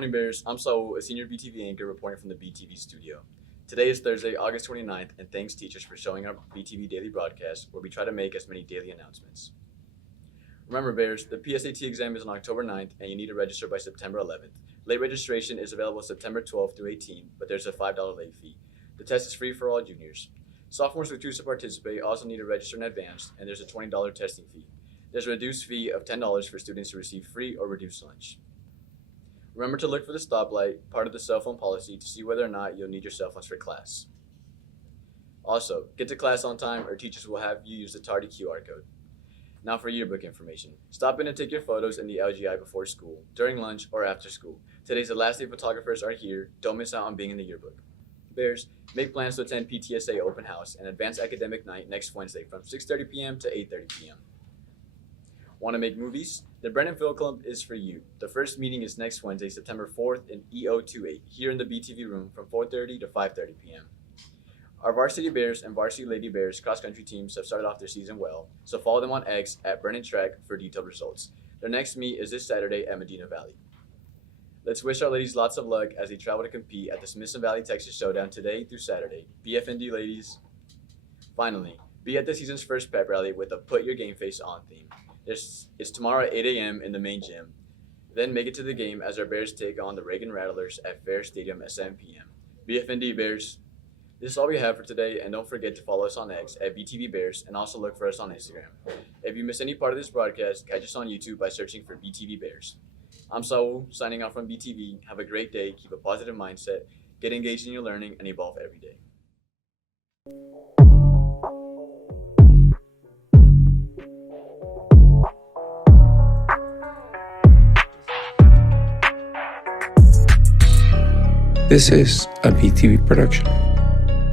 morning, Bears. I'm Saul, a senior BTV anchor reporting from the BTV studio. Today is Thursday, August 29th, and thanks teachers for showing our BTV daily broadcast where we try to make as many daily announcements. Remember, Bears, the PSAT exam is on October 9th, and you need to register by September 11th. Late registration is available September 12th through 18th, but there's a $5 late fee. The test is free for all juniors. Sophomores who choose to participate also need to register in advance, and there's a $20 testing fee. There's a reduced fee of $10 for students who receive free or reduced lunch. Remember to look for the stoplight, part of the cell phone policy, to see whether or not you'll need your cell phones for class. Also, get to class on time or teachers will have you use the tardy QR code. Now for yearbook information. Stop in and take your photos in the LGI before school, during lunch, or after school. Today's the last day photographers are here. Don't miss out on being in the yearbook. Bears, make plans to attend PTSA Open House and Advanced Academic Night next Wednesday from 6:30 p.m. to 8:30 p.m. Want to make movies? The Brennan Film Club is for you. The first meeting is next Wednesday, September 4th in E028, here in the BTV room from 4:30 to 5:30 p.m. Our Varsity Bears and Varsity Lady Bears cross-country teams have started off their season well, so follow them on X at Brennan Track for detailed results. Their next meet is this Saturday at Medina Valley. Let's wish our ladies lots of luck as they travel to compete at the Smithson Valley Texas Showdown today through Saturday. BFND ladies. Finally, be at the season's first pep rally with a Put Your Game Face On theme. It's tomorrow at 8 a.m. in the main gym. Then make it to the game as our Bears take on the Reagan Rattlers at Fair Stadium at 7 p.m. BFND Bears. This is all we have for today, and don't forget to follow us on X at BTV Bears and also look for us on Instagram. If you miss any part of this broadcast, catch us on YouTube by searching for BTV Bears. I'm Saul, signing off from BTV. Have a great day, keep a positive mindset, get engaged in your learning, and evolve every day. This is a BTV production.